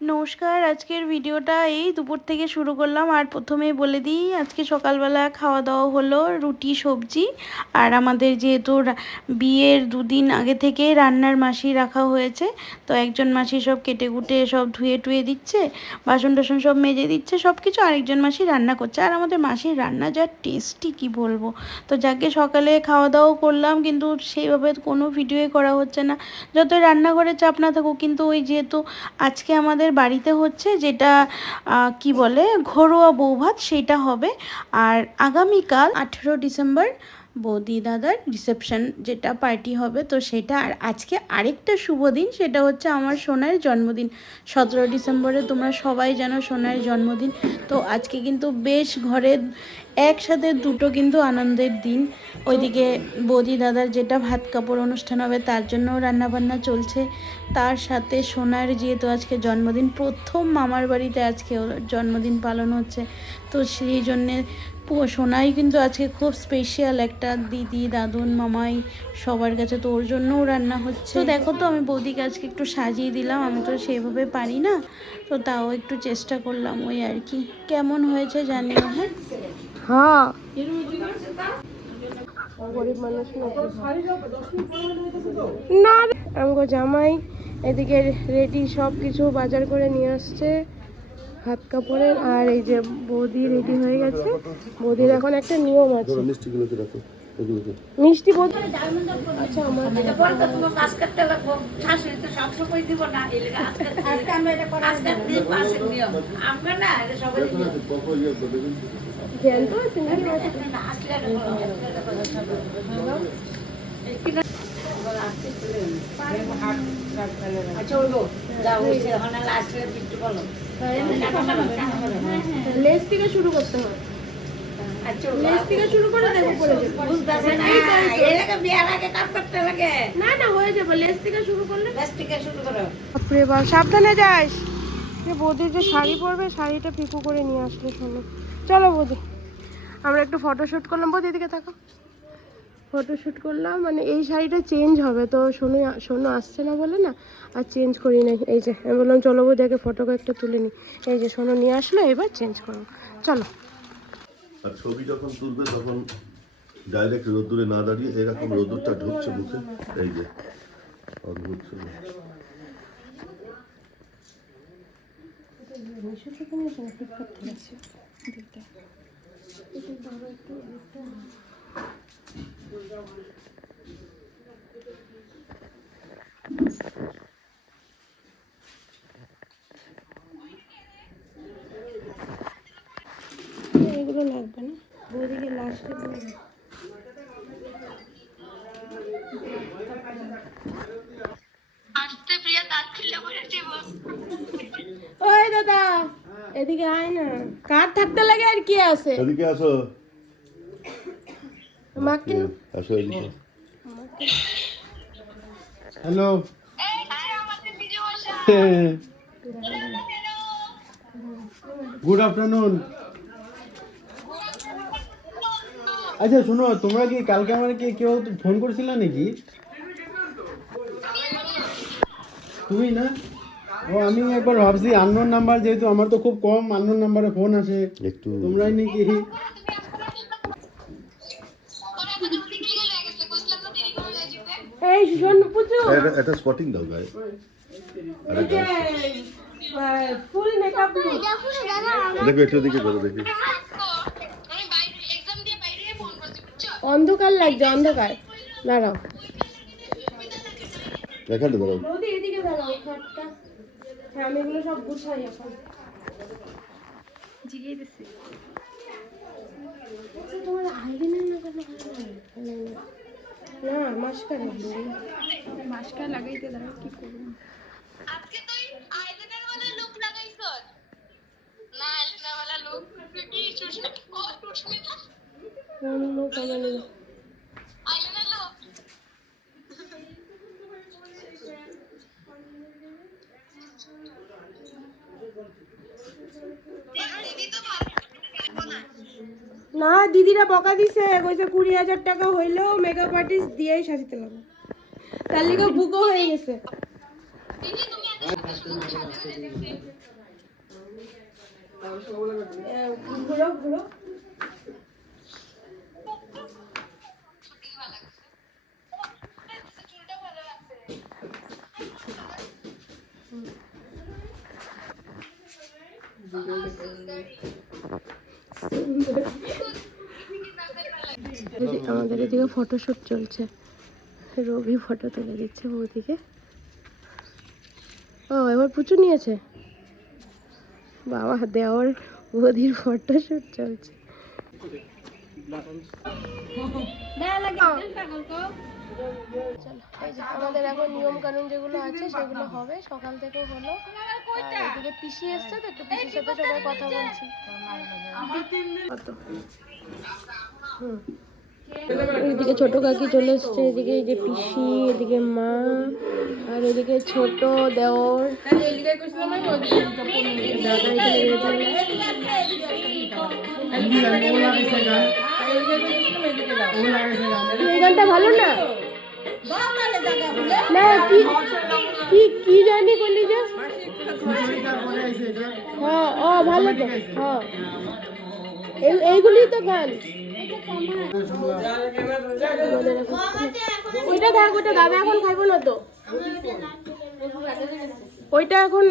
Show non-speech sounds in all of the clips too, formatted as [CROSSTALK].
নমস্কার, আজকের ভিডিওটা এই দুপুর থেকে শুরু করলাম। আর প্রথমেই বলে দিই, আজকে সকালবেলা খাওয়া দাওয়া হলো রুটি, সবজি। আর আমাদের যেহেতু বিয়ের দুদিন আগে থেকে রান্নার মাসি রাখা হয়েছে, তো একজন মাসি সব কেটে কুটে সব ধুয়ে টুয়ে দিচ্ছে বাসন টাসন সব মেজে দিচ্ছে সব কিছু আরেকজন মাসি রান্না করছে। আর আমাদের মাসির রান্না যা টেস্টি, কি বলব? তো যাকে সকালে খাওয়া দাওয়া করলাম, কিন্তু সেইভাবে কোনো ভিডিওই করা হচ্ছে না। যত রান্নাঘরে চাপ না থাকুক, কিন্তু ওই যেহেতু আজকে আমাদের বাড়িতে হচ্ছে যেটা কি বলে ঘরোয়া বৌভাত সেটা হবে। আর আগামীকাল আঠেরো ডিসেম্বর বৌদি দাদার রিসেপশন যেটা পার্টি হবে, তো সেটা আর আজকে আরেকটা শুভ দিন, সেটা হচ্ছে আমার সোনার জন্মদিন। সতেরো ডিসেম্বরে তোমরা সবাই জানো সোনার জন্মদিন, তো আজকে কিন্তু বেশ ঘরে একসাথে দুটো কিন্তু আনন্দের দিন। ওইদিকে বৌদি দাদার যেটা ভাত কাপড় অনুষ্ঠান হবে, তার জন্যও রান্নাবান্না চলছে। তার সাথে সোনার যেহেতু আজকে জন্মদিন, প্রথম মামার বাড়িতে আজকে জন্মদিন পালন হচ্ছে, তো সেই জন্যে সোনাই কিন্তু আজকে খুব স্পেশাল একটা দিদি দাদুন মামাই সবার কাছে তো ওর জন্যও রান্না হচ্ছে। তো দেখো তো আমি বৌদিকে আজকে একটু সাজিয়ে দিলাম আমি তো সেভাবে পারি না। তো তাও একটু চেষ্টা করলাম ওই আর কি। কেমন হয়েছে জানিও হ্যাঁ? হ্যাঁ। গরিব মানুষ না আমগো জামাই এদিকে রেডি সব কিছু বাজার করে নিয়ে আসছে। হাত কাপড়ের আর এই যে বৌদি রেডি হয়ে গেছে। বৌদির এখন একটা নিয়ম আছে। মিষ্টি আচ্ছা আমার? লেস থেকে শুরু করতে লেস থেকে শুরু করে দেখো পড়ে না না হয়ে যাবে। লেস থেকে শুরু করলে বাপরে বাপ সাবধানে যাস। যে বৌদির যে শাড়ি পরবে শাড়িটা পিকু করে নিয়ে আসলে শোনো। চলো বৌদি আমরা একটু ফটোশ্যুট করলাম। বৌদি এদিকে থাকো। ফটোশ্যুট করলাম মানে এই শাড়িটা চেঞ্জ হবে তো সোনু সোনু আসছে না বলে না? আর চেঞ্জ করি নাই। এই যে আমি বললাম চলো বৌদি আগে ফটো একটা তুলে নিই এই যে সোনু নিয়ে আসলো এবার চেঞ্জ করব চলো। আর ছবি যখন তুলবে তখন ডাইরেক্ট রোদ্দুরে না দাঁড়িয়ে এরকম রোদ্দুরটা ঢুকছে মুখে। এই যে অদ্ভুত ছবি। এগুলো লাগবে না। বৌদিকে লাস্টে বলব ওই দাদা এদিকে আয় না। কার থাকতে লাগে আর কি আছে? এদিকে আসো। মাকে আসো এদিকে। হ্যালো। Good afternoon. আচ্ছা শোনো তোমরা কি কালকে আমার কি কেউ ফোন করেছিল নাকি? তুমি না? ও আমি একবার ভাবছি আননোন নাম্বার যেহেতু আমার তো খুব কম আননোন নাম্বারে ফোন আসে। একটু তোমরাই নাকি? এই শোন পুচু একটা- একটা স্পটিং দাও গায়ে ফুল মেকআপ দেখো একটু দিকে করো দেখি। অন্ধকার লাগছে অন্ধকার। দাঁড়াও। এখানে দাঁড়াও। বৌদি এদিকে দাঁড়াও খাটটা হ্যাঁ আমি এগুলো সব গুছাই এখন। জিগিয়ে দিচ্ছি আচ্ছা তোমার না কেন? আইলাইনার না মাস্কারা মাসটা লাগাইতে দাঁড়া কি করবো আজকে তুই আইলাইনার वाला লুক লাগাইছস না আইলাইনার वाला লুক কি সুস্মিতা ও সুস্মিতা কোন লোক আমার দিদিরা বকা দিছে, কইছে কুড়ি হাজার টাকা হইলেও মেকআপ আর্টিস্ট দিয়েই সাজিতে লাগবে। তার লিগে বুকও হয়ে গেছে। ভালো লাগছে আমাদের এদিকে ফটোশুট চলছে। রবি ফটো তুলে দিচ্ছে বৌদিকে। ও এবার পুচু নিয়েছে? বাবা দেওয়ার বৌদির ফটোশুট চলছে। চলো এই যে আমাদের এখন নিয়ম কানুন যেগুলো আছে সেগুলো হবে। সকাল থেকে হলো। এদিকে পিসি এসছে তো একটু পিসির সাথে সবাই কথা বলছি। কত? হুম। এদিকে ছোট কাকি চলে এসছে, এদিকে যে পিসি, এদিকে মা, আর এদিকে ছোট দেওর। ভালো না? কি কি কি জানি হ্যাঁ ভালো হ্যাঁ। এইগুলি তো গান। ওইটা থাক ওইটা দাদা এখন খাইবো না তো। ওইটা এখন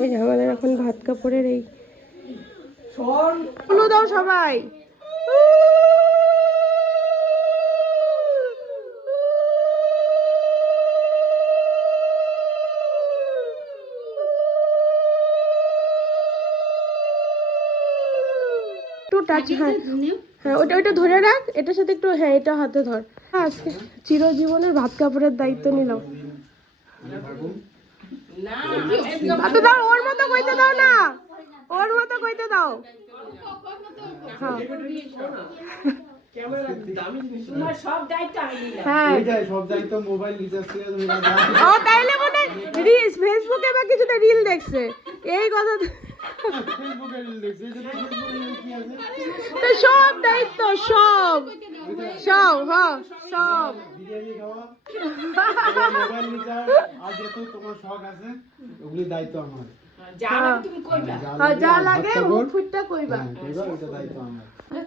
এই যে আমাদের এখন ভাত কাপড়ের এই। দাও সবাই। টাচ হ্যাঁ। হ্যাঁ ওটা ওইটা ধরে রাখ। এটার সাথে একটু হ্যাঁ এটা হাতে ধর। হ্যাঁ, আজকে চিরজীবনের ভাত কাপড়ের দায়িত্ব নিলাম। হাতে দাও ওর মতো কইতে দাও না। ওর মতো কইতে দাও। হ্যাঁ। হ্যাঁ। ও তাইলে মনে রিলস ফেসবুকে বা কিছুতে রিল দেখছে। এই কথা সব দায়িত্ব সব। সব হ্যাঁ সব। বিরিয়ানি খাওয়া। মোবাইল রিচার্জ আর যত তোমার শখ আছে ওগুলি দায়িত্ব আমার। হ্যাঁ, যা লাগে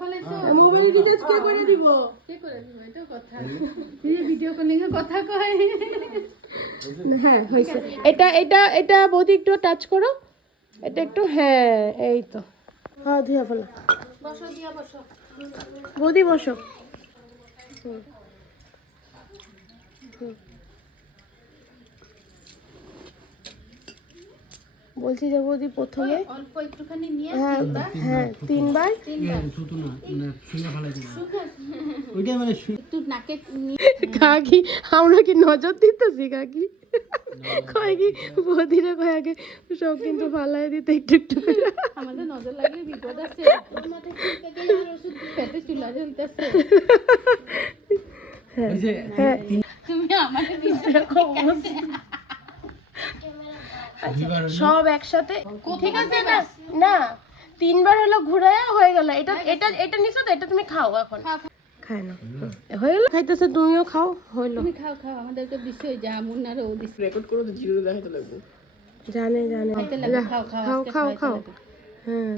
হ্যাঁ, হ্যাঁ হয়েছে এটা এটা এটা বৌদি একটু টাচ করো। এটা একটু হ্যাঁ এই তো। হ্যাঁ ধুয়া ফেলো। বৌদি বসো। বলছি যে বৌদি প্রথমে হ্যাঁ হ্যাঁ তিনবার। শুধু না মানে শুনে ফেলাই দিলাম। ওইটাই মানে কাকি আমরা কি নজর দিতেছি কাকি? কয় কি বৌদিরে কয় আগে সব কিন্তু ফালাই দিতে একটু একটু আমাদের নজর লাগলে বিপদ আছে। পেটে চুলা জ্বলতেছে। হ্যাঁ। তুমি আমাকে সব একসাথে। ঠিক আছে না না তিনবার হলো ঘুরে হয়ে গেল। এটা এটা এটা নিছো তো এটা তুমি খাও এখন। খায় না। হয়ে গেল? খাইতেছে তুমিও খাও হইল। তুমি খাও খাও আমাদেরকে দিছে যা মুন্নার ও দিছে। রেকর্ড জানে জানে। খাইতে লাগবে খাও খাও খাও খাও খাও। হ্যাঁ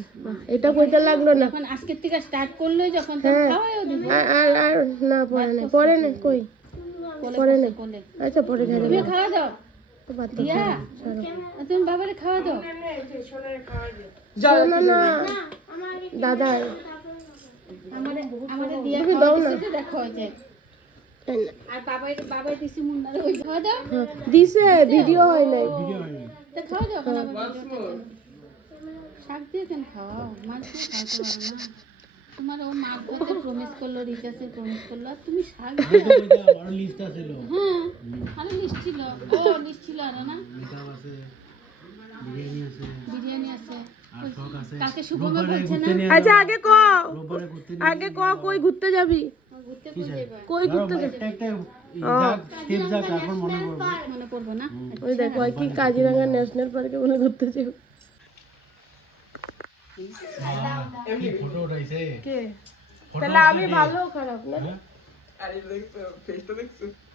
এটা কইতে লাগল না। যখন আজকের থেকে স্টার্ট করল যখন তো হ্যাঁ। খাওয়াইও দিব। আর আর না পরে না কই? না আচ্ছা তুমি খাওয়া দাও। দিয়া। তুমি বাবারে খাওয়া দাও। না দাদা আমাদের আমাদের দিয়া তুমি খাওয়া দাও না। দিছে তো দেখো ওই যে। আর বাবাই বাবাই দিছে মুন্নার ওই খাওয়া দাও। হ্যাঁ, দিছে ভিডিও হয় নাই। তো খাওয়া দাও। শাক দিয়ে কেন খাওয়াও মাছ খাওয়াতে পারো না। তোমার ও মাছ ধরতে প্রমিস করল রিচার্জের প্রমিস করল। আর তুমি শাক আরও লিস্ট আছিল হ্যাঁ। আরও লিস্ট ছিল। ও লিস্ট ছিল আরও না? বিরিয়ানি আছে। কাকে শুভমে বলছে না? আচ্ছা আগে ক? আগে ক কই ঘুরতে যাবি? কই ঘুরতে মনে মনে ওই দেখো কি কাজিরাঙ্গা ন্যাশনাল পার্কে বলে ঘুরতে যাবি? তাহলে আমি ভালো খারাপ না?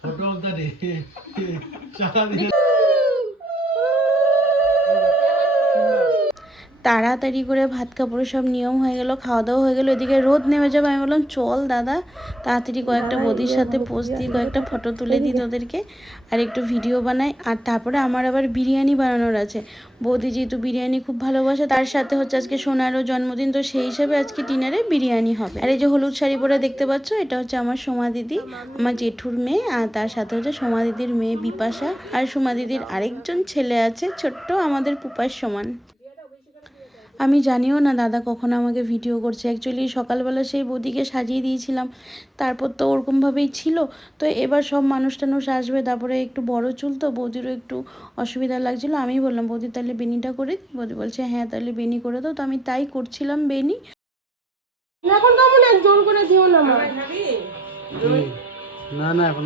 ফটো অফ দ্য ডে তাড়াতাড়ি করে ভাত কাপড়ে সব নিয়ম হয়ে গেল খাওয়া দাওয়া হয়ে গেল, এদিকে রোদ নেমে যাবে। আমি বললাম, চল দাদা, তাড়াতাড়ি কয়েকটা বদির সাথে পোস্ট দিই কয়েকটা ফটো তুলে দিই তোদেরকে আর একটু ভিডিও বানাই। আর তারপরে আমার আবার বিরিয়ানি বানানোর আছে। বৌদি যেহেতু বিরিয়ানি খুব ভালোবাসে, তার সাথে হচ্ছে আজকে সোনারও জন্মদিন, তো সেই হিসাবে আজকে ডিনারে বিরিয়ানি হবে। আর এই যে হলুদ শাড়ি পরে দেখতে পাচ্ছ, এটা হচ্ছে আমার সোমা দিদি, আমার জেঠুর মেয়ে, আর তার সাথে হচ্ছে সোমা দিদির মেয়ে বিপাশা। আর সোমা দিদির আরেকজন ছেলে আছে, ছোট্ট আমাদের পুপার সমান। আমি জানিও না দাদা কখন আমাকে ভিডিও করছে। অ্যাকচুয়ালি সকালবেলা সেই বৌদিকে সাজিয়ে দিয়েছিলাম। তারপর তো ওরকমভাবেই ছিল। তো এবার সব মানুষ টানুষ আসবে। তারপরে একটু বড় চুল তো বৌদিরও একটু অসুবিধা লাগছিল। আমি বললাম বৌদি তাহলে বেনিটা করে দিই বৌদি বলছে হ্যাঁ তাহলে বেনি করে দাও। তো আমি তাই করছিলাম বেনি। এখন কেমন এক জোর করে দিও না মা। না না এখন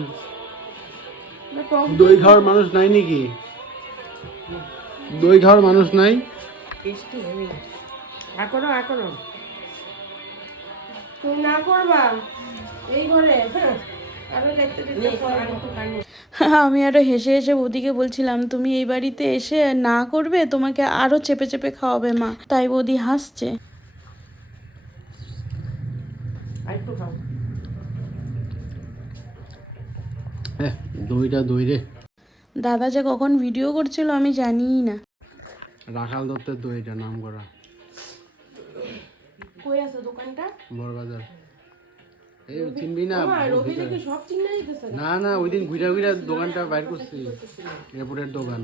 দই খাওয়ার মানুষ নাই নাকি? দই খাওয়ার মানুষ নাই? এখনও এখনও। তুমি না করবা? এই ঘরে হ্যাঁ। করব। আমি আরও হেসে হেসে বৌদিকে বলছিলাম তুমি এই বাড়িতে এসে না করবে? তোমাকে আরও চেপে চেপে খাওয়াবে মা। তাই বৌদি হাসছে। দইটা দই রে। দাদা যে কখন ভিডিও করছিল আমি জানিই না। রাখাল দত্তের দইটা নাম করা। কই আছে দোকানটা? বড়বাজার এই চিনবি না? রবি দেখে সব দিতেছে না। না ওই দিন ঘুরা ঘুরা দোকানটা বাইর করছি। দোকান।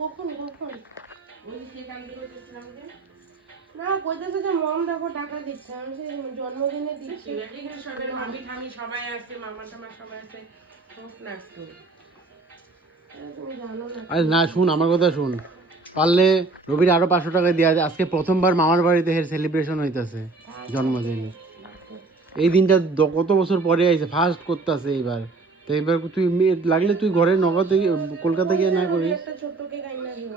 কখন কখন? না কইতেছে যে মম দেখো টাকা দিচ্ছে। আমি সেই জন্মদিনে দিচ্ছি। মামি ঠামি সবাই আছে মামা টামা সবাই আছে। হোক না একটু আরে না শুন আমার কথা শুন। পারলে রবির আরও পাঁচশো টাকা যায় আজকে প্রথমবার মামার বাড়িতে হের সেলিব্রেশন হইতাছে জন্মদিন। এই দিনটা কত বছর পরে আইছে ফার্স্ট করতেছে এইবার। তো এবার তুই লাগলে তুই ঘরে নগদে কলকাতা গিয়ে না করিস। দিও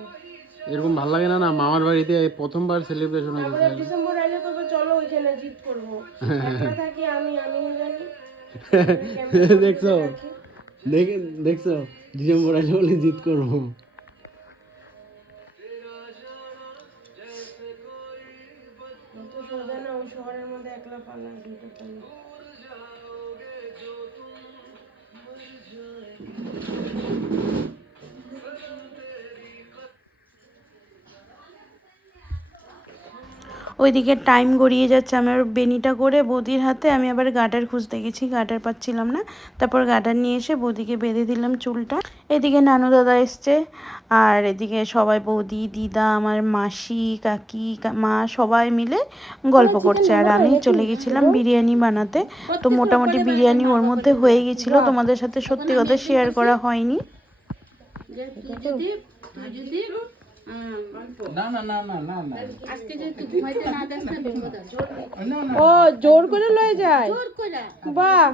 এরকম ভালো লাগে না না? মামার বাড়িতে প্রথমবার সেলিব্রেশন হইতেছে। ডিসেম্বর আইলে তবে চলো ওইখানে জিত করব। [LAUGHS] থাকি আমি আমি জানি। [LAUGHS] দেখছ? দেখ- দেখছ ডিসেম্বর আসে বলে জিত করব। শহরের মধ্যে একলা পাল্লা ওইদিকে টাইম গড়িয়ে যাচ্ছে। আমার বেনিটা করে বৌদির হাতে আমি আবার গার্ডার খুঁজতে গেছি গার্ডার পাচ্ছিলাম না। তারপর গাটার নিয়ে এসে বৌদিকে বেঁধে দিলাম চুলটা। এদিকে নানু দাদা এসছে আর এদিকে সবাই বৌদি দিদা আমার মাসি কাকি মা সবাই মিলে গল্প করছে। আর আমি চলে গেছিলাম বিরিয়ানি বানাতে। তো মোটামুটি বিরিয়ানি ওর মধ্যে হয়ে গেছিল। তোমাদের সাথে সত্যি কথা শেয়ার করা হয়নি। ও জোর করে লয়ে যায়। জোর করে। বাহ।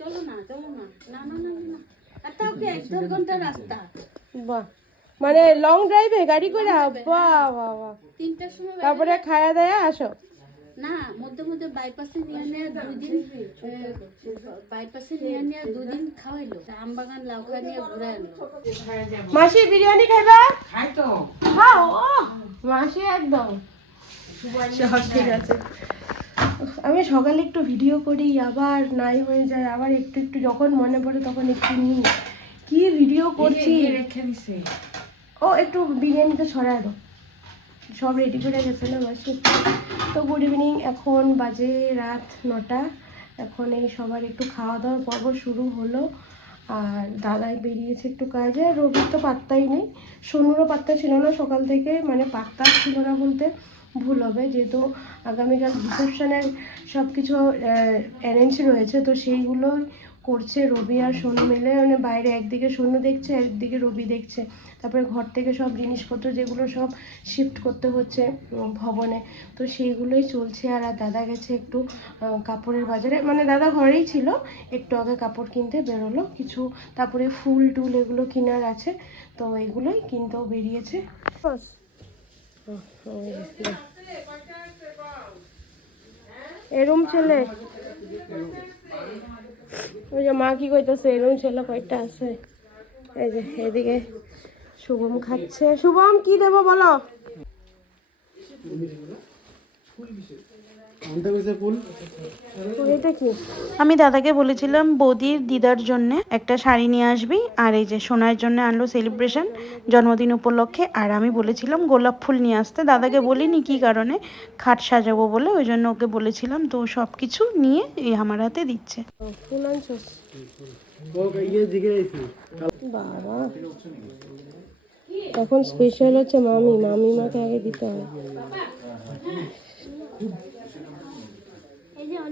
চলো না চলো না। না না না না, না। আর তাও কি এক দেড় ঘণ্টা রাস্তা? বাহ। মানে লং ড্রাইভে গাড়ি করে বাহ বাহ বাহ। তিনটার সময় তারপরে খায়া দায়া আসো। না মধ্যে মধ্যে বাইপাসে নিয়ে নিয়ে দুই দিন বাইপাসে নিয়ে নিয়ে দুদিন খাওয়াইলো। আম বাগান লাউখা নিয়ে ঘুরে মাসি বিরিয়ানি খাইবা? খাই তো। খাও মাসি একদম। ঠিক আছে। আমি সকালে একটু ভিডিও করি আবার নাই হয়ে যায় আবার একটু একটু যখন মনে পড়ে তখন একটু নিই। কি ভিডিও করছি? রেখে দিছে। ও একটু বিরিয়ানিতে ছড়ায় দাও। সব রেডি করে গেছে না মাসি তো গুড ইভিনিং এখন বাজে রাত নটা। এখন এই সবার একটু খাওয়া দাওয়ার পর্ব শুরু হলো। আর দাদাই বেরিয়েছে একটু কাজে, আর রবির তো পাত্তাই নেই। সোনুরও পাত্তা ছিল না সকাল থেকে মানে পাত্তা ছিল না বলতে ভুল হবে। যেহেতু আগামীকাল রিসেপশনের সব কিছু অ্যারেঞ্জ রয়েছে, তো সেইগুলোই করছে, রবি আর সোনু মিলে মানে বাইরে একদিকে সোনু দেখছে, একদিকে রবি দেখছে। তারপরে ঘর থেকে সব জিনিসপত্র যেগুলো সব শিফট করতে হচ্ছে ভবনে। তো সেইগুলোই চলছে। আর দাদা গেছে একটু কাপড়ের বাজারে। মানে দাদা ঘরেই ছিল, একটু আগে কাপড় কিনতে বেরোলো। কিছু তারপরে ফুল টুল এগুলো কেনার আছে। তো এগুলোই কিনতেও বেরিয়েছে। এরম ছেলে? ওই যে মা কি কইতেছে? এরম ছেলে কয়টা আছে? এই যে, এদিকে শুভম খাচ্ছে। শুভম, কি দেবো বলো? আমি দাদাকে বলেছিলাম বৌদির দিদার জন্য একটা শাড়ি নিয়ে আসবি আর এই যে সোনার জন্য আনলো সেলিব্রেশন জন্মদিন উপলক্ষে। আর আমি বলেছিলাম গোলাপ ফুল নিয়ে আসতে। দাদাকে বলিনি কী কারণে খাট সাজাবো বলে ওই জন্য ওকে বলেছিলাম তো সব কিছু নিয়ে এই আমার হাতে দিচ্ছে। বাবা। এখন স্পেশাল হচ্ছে মামি মামি মাকে আগে দিতে হয়।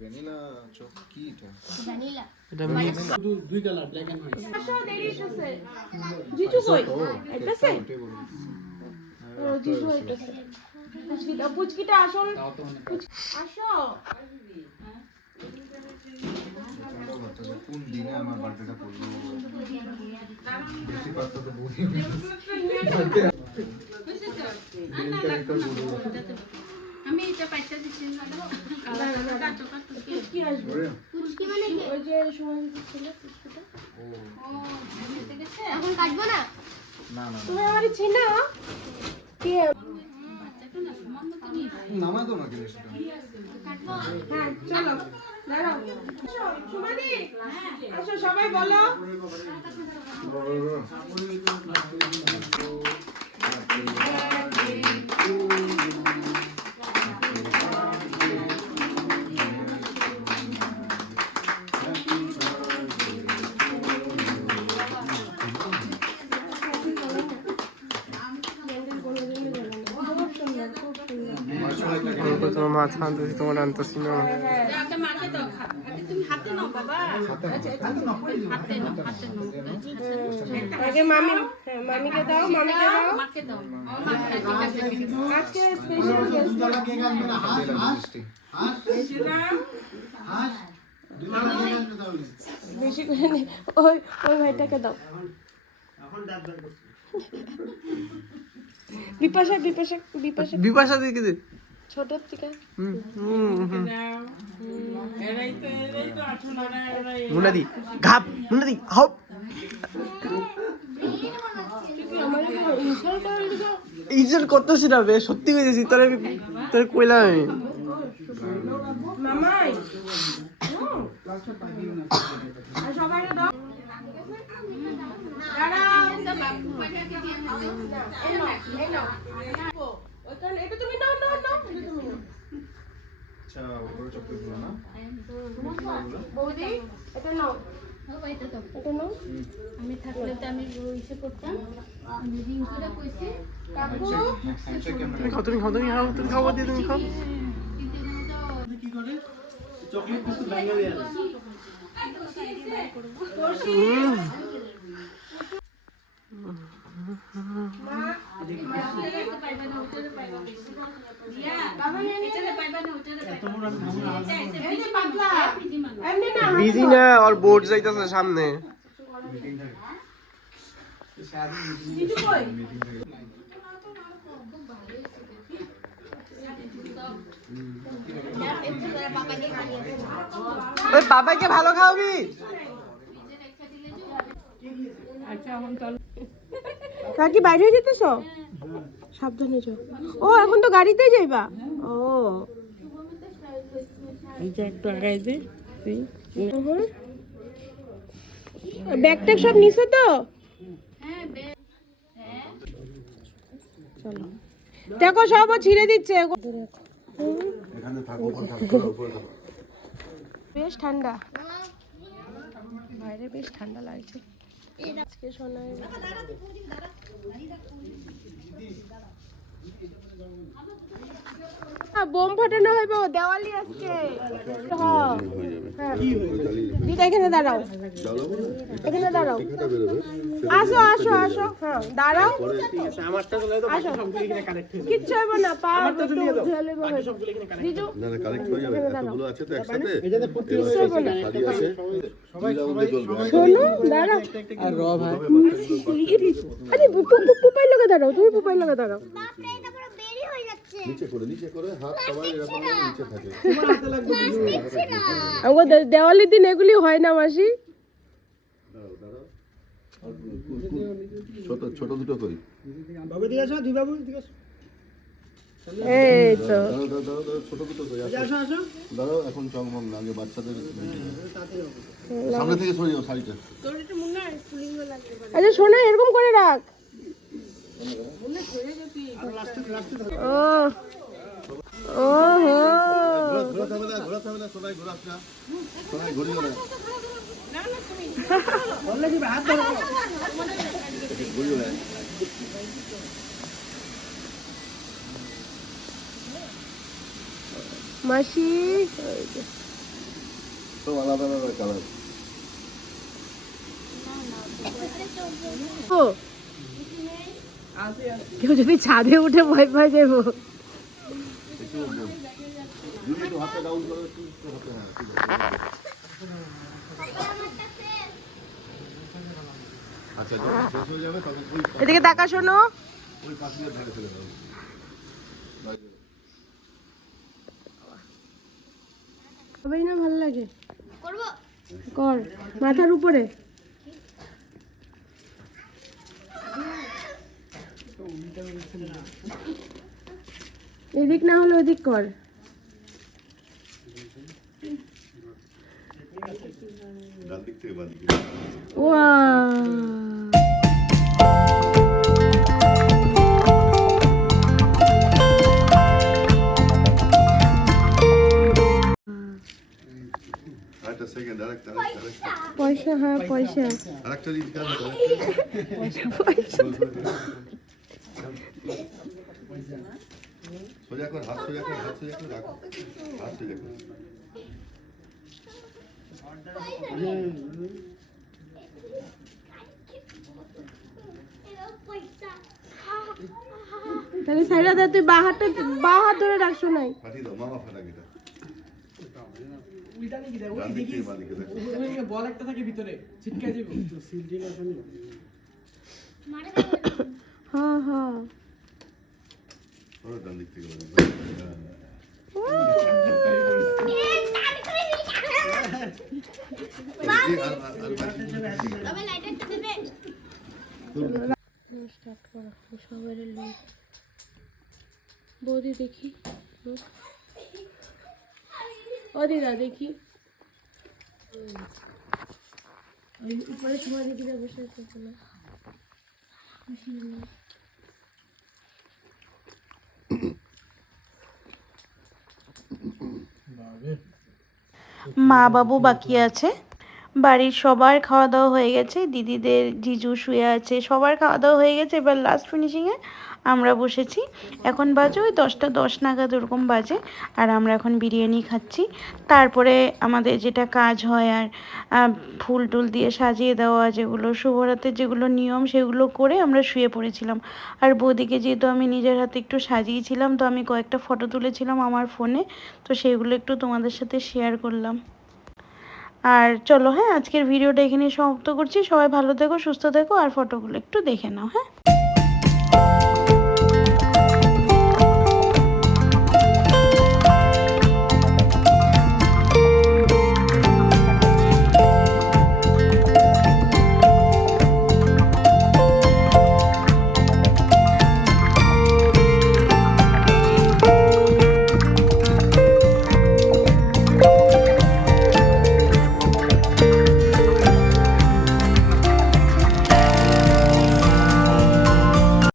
এটা ভ্যানিলা এটা মিক্স দুই কালার ব্ল্যাক এন্ড হোয়াইট আসো দেরি হইতেছে। জিজু কই? আইতাছে ও জিজু আইতাছে পুচকিটা পুচকিটা আসল। আসো। কোন দিনে আমি এটা পাইতে দিচ্ছি কি আসবে ওই যে সময় ছিল পুচকিটা। এখন কাটবো না? তুমি আমার চিনা? কে? হ্যাঁ চলো। দাঁড়াও। আসো, সুমাদি। আসো সবাই বলো। তোমার মাছ আনতেছি তোমার না। খা- আগে মামি হ্যাঁ মামিকে দাও মামিকে দাও। মাকে দাও আজকে স্পেশাল গেস্ট বেশি করে নে। ওই ওই ভাইটাকে দাও। বিপাশা বিপাশা বিপাশা। বিপাশা দিকে দে। ছোট থেকে? মুনাদি ঘাপ মুনাদি হপ। ইজ্জত করতেছি না বে সত্যি কইতেছি তোরে তোরে কইলাম আমি। মামাই। সবাই দাও দাঁড়াও। এটা তুমি নাও নাও নাও এটা তুমি নাও। বৌদি এটা নাও। ও এটা দাও। এটা নাও। আমি থাকলে তো আমি ইসে করতাম। আমি রিং কইছি কাকু তুমি খাও তুমি খাও তুমি খাও তুমি খাও। দিয়ে তুমি খাও কি করে চকলেট বিস্কুট ভাঙা দেয়া না বিজি না আর বোর্ড যাইতাছে সামনে। বাবাকে ভালো খাওয়াবি? কাকি বাইরে হয়ে যেতেছ? সাবধানে যাও। ও এখন তো গাড়িতেই যাইবা? ও। একটু আগাই দে ব্যাগ ট্যাগ সব নিছো তো? চলো। দেখো সব ও ছিঁড়ে দিচ্ছে। বেশ ঠান্ডা। বাইরে বেশ ঠান্ডা লাগছে। আজকে শোনায় বোম ফাটানো হইব দেওয়ালি আজকে হ্যাঁ হয়ে হ্যাঁ দিদা এখানে দাঁড়াও এখানে দাঁড়াও আসো আসো আসো হ্যাঁ দাঁড়াও আসো সবগুলো এখানে কানেক্ট হয়ে কিচ্ছু হইব না পা একটু ঝুলে লইব হইব। সবগুলো এখানে কানেক্ট দিদু না না কানেক্ট হয়ে যাবে এতগুলো আছে তো একসাথে এটাতে প্রতি এবার শাড়ি আছে সবাই সবাই শোনো দাঁড়াও আর পুপাই লগা দাঁড়াও তুমি পুপাই লগা দাঁড়াও নিচে করে নিচে করে হাত সবাই এরকম নিচে থাকে। আমাদের দেওয়ালির দিন এগুলি হয় না মাসি? ছোট ছোট দুটো কই বাবু দিকে আসো দুই বাবু দিকে আসো। এই তো। দাঁড়াও দাঁড়াও দাঁড়াও দাঁড়াও ছোট দুটো কই আসো। আসো আসো। দাঁড়াও এখন চংমং না আগে বাচ্চাদের সামনে থেকে সরে যাও শাড়িটা আচ্ছা শোনা এরকম করে রাখ। মাসি সব আলাদা আলাদা কালার ও। কেউ যদি ছাদে উঠে ভয় পায় যাব এদিকে তাকা শোনো। সবাই না ভালো লাগে? কর মাথার উপরে। এদিক না হলে ওদিক কর। ডান দিক থেকে বাঁ দিকে ওয়া আরেকটা সেকেন্ড আরেকটা আরেকটা আরেকটা পয়সা হ্যাঁ পয়সা আরেকটা দিক কাজ সোজা কর হাত সোজা কর হাত সোজা কর রাখো। হাত সোজা কর। তাহলে সাইডা দা তুই বাঁ হাতটা ধরে রাখছো নাই ফাটিয়ে দাও মামা ফাটা গেটা উল্টা দাও দিক ওই বল একটা থাকে ভিতরে ছিটকে যাবে হ্যাঁ হ্যাঁ। ডান দিক থেকে বৌদি দেখি। ও দেখি ওই উপরে তোমার দিদিরা বসে আছে ওখানে। মা বাবু বাকি আছে। বাড়ির সবার খাওয়া দাওয়া হয়ে গেছে। দিদিদের, জিজু শুয়ে আছে। সবার খাওয়া দাওয়া হয়ে গেছে। এবার লাস্ট ফিনিশিংয়ে আমরা বসেছি। এখন বাজে ওই দশটা, দশ নাগাদ ওরকম বাজে। আর আমরা এখন বিরিয়ানি খাচ্ছি। তারপরে আমাদের যেটা কাজ হয় আর ফুল টুল দিয়ে সাজিয়ে দেওয়া, যেগুলো শুভরাতের যেগুলো নিয়ম, সেগুলো করে আমরা শুয়ে পড়েছিলাম। আর বৌদিকে যেহেতু আমি নিজের হাতে একটু সাজিয়েছিলাম, তো আমি কয়েকটা ফটো তুলেছিলাম আমার ফোনে। তো সেগুলো একটু তোমাদের সাথে শেয়ার করলাম। আর চলো হ্যাঁ আজকের ভিডিওটা এখানে সমাপ্ত করছি। সবাই ভালো থেকো, সুস্থ থেকো, আর ফটোগুলো একটু দেখে নাও হ্যাঁ?